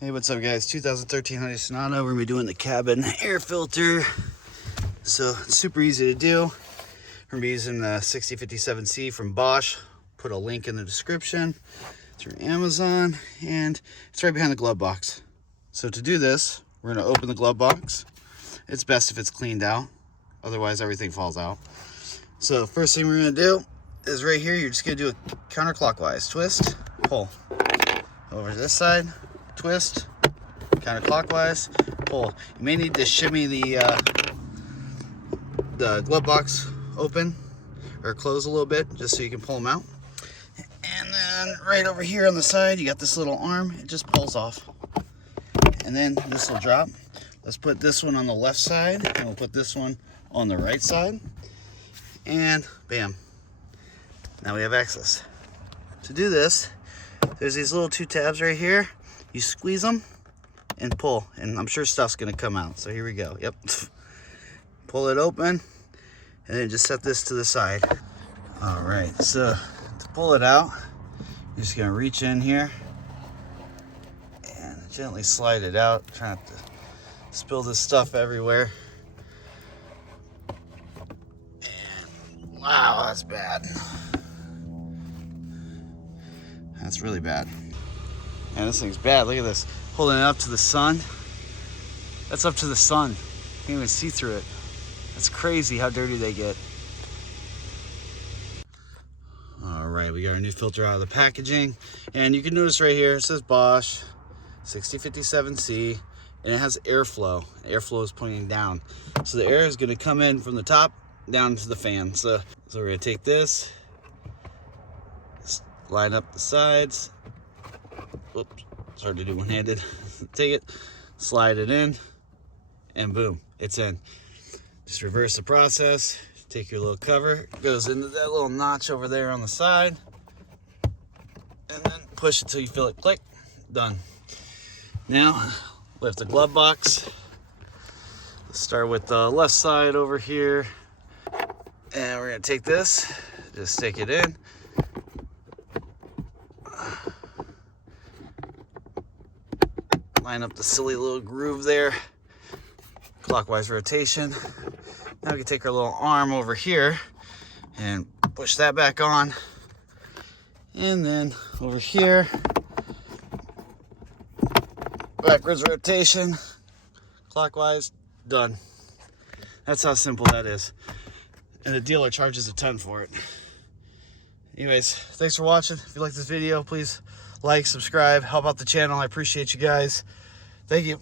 Hey, what's up guys? 2013 Hyundai Sonata. We're gonna be doing the cabin air filter. So it's super easy to do. We're gonna be using the 6057C from Bosch. Put a link in the description through Amazon, and it's right behind the glove box. So to do this, we're gonna open the glove box. It's best if it's cleaned out, otherwise everything falls out. So first thing we're gonna do is right here, you're just gonna do a counterclockwise twist, pull. Over to this side, twist, counterclockwise, pull. You may need to shimmy the glove box open or close a little bit just so you can pull them out. And then right over here on the side, you got this little arm. It just pulls off. And then this will drop. Let's put this one on the left side, and we'll put this one on the right side. And bam, now we have access. To do this, there's these little two tabs right here. You squeeze them and pull, and I'm sure stuff's gonna come out. So here we go. Yep. Pull it open, and then just set this to the side. All right, so to pull it out, you're just gonna reach in here and gently slide it out. Try not to spill this stuff everywhere. And wow, that's bad. That's really bad. Man, this thing's bad. Look at this. Holding it up to the sun. That's up to the sun. Can't even see through it. That's crazy how dirty they get. All right, we got our new filter out of the packaging. And you can notice right here, it says Bosch 6057C, and it has airflow. Airflow is pointing down. So the air is gonna come in from the top down to the fan. So we're gonna take this, line up the sides. Oops, it's hard to do one-handed. Take it, slide it in, and boom, it's in. Just reverse the process. Take your little cover, it goes into that little notch over there on the side, and then push it till you feel it click. Done. Now, lift the glove box. Let's start with the left side over here. And we're gonna take this, just stick it in. Line up the silly little groove there. Clockwise rotation. Now we can take our little arm over here and push that back on. And then over here, backwards rotation, clockwise, done. That's how simple that is. And the dealer charges a ton for it. Anyways, thanks for watching. If you like this video, please like, subscribe, help out the channel. I appreciate you guys. Thank you.